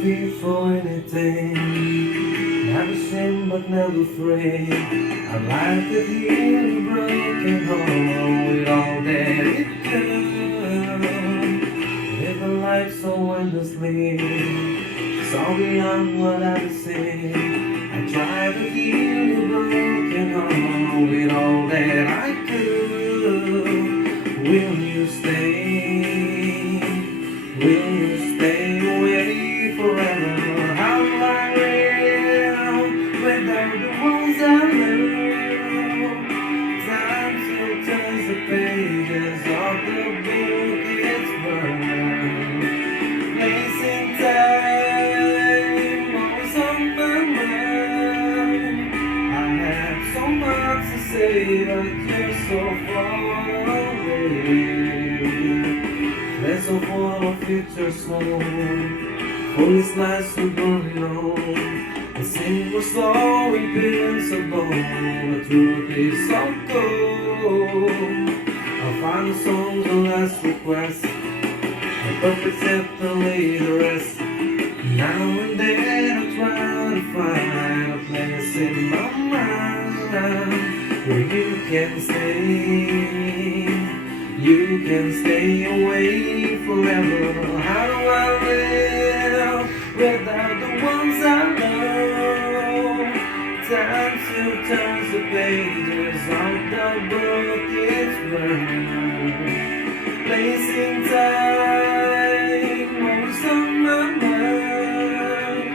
feel for anything. Never seen but never afraid. I like to hear the broken heart with all that it could. Live a life so endlessly, so beyond what I see. I try to heal the broken heart with all that I could. Will you stay? Will you stay away forever? How do I live without the ones I love? Time still turns the pages of the book it's burned. Placing time always on my mind. I have so much to say, but you're so far away. Let's hope for our future soon. For this nice to burn on. The sin was so invincible. The truth is so cold. I'll find the songs the last request. The perfect set to lay the rest. Now and then I try to find a place in my mind where you can stay. You can stay away forever. How do I live without the ones I love? Time still turns the pages of the book it's burned. Placing time always on my mind.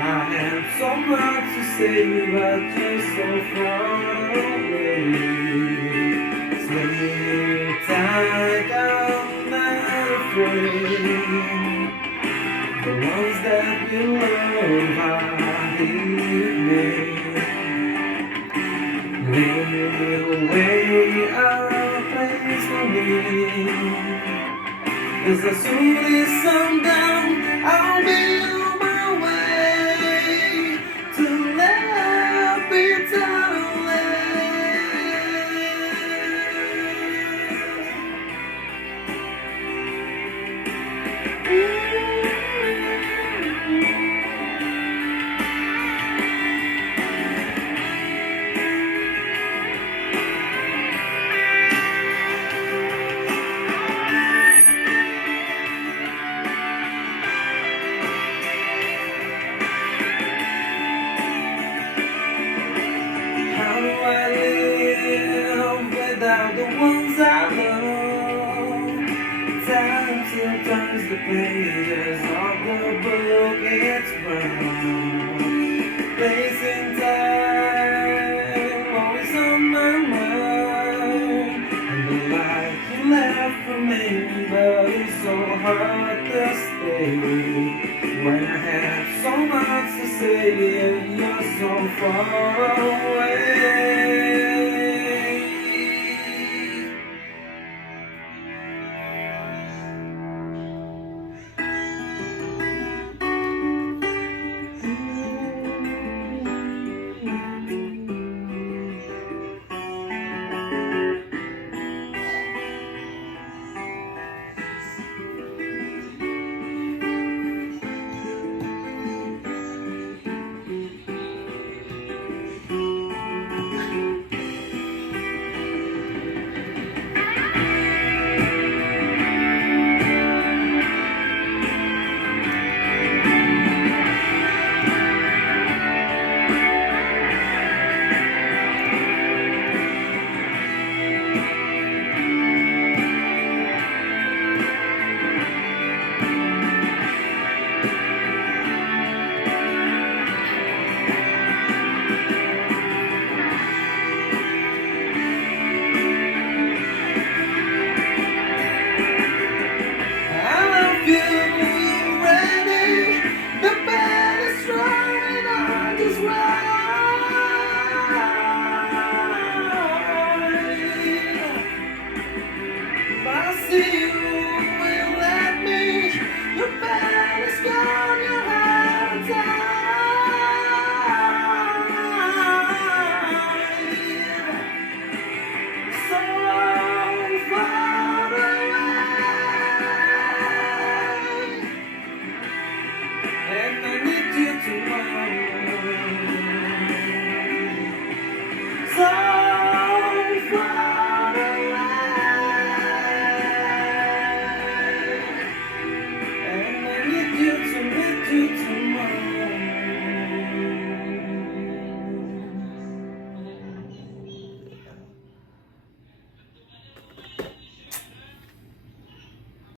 I have so much to say, but you're so far away. Sleep tight, I'm not afraid. The ones that you love are here me. Live away a place for me. 'Cause as soon as sundown, I'll be on my way to live eternally. How do I live without the ones I love? Time still turns the pages of the book it's burned. Placing time always on my mind. And the life you left for me, but it's so hard to stay when I have so much to say and you're so far away.